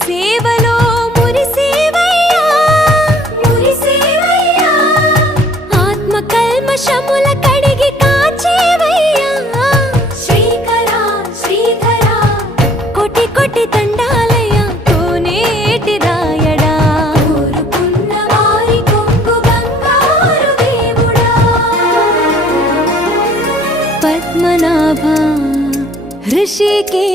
సేవలో మురిసేవయ్యా మురిసేవయ్యా ఆత్మ కల్మషముల కడిగి కాచేవయ్యా శ్రీకరా శ్రీధరా కోటి కోటి దండాలయ్యా కోనేటి రాయడా కోరుకున్న వారి కొంగు బంగారు దేవుడా పద్మనాభ ऋषिकेश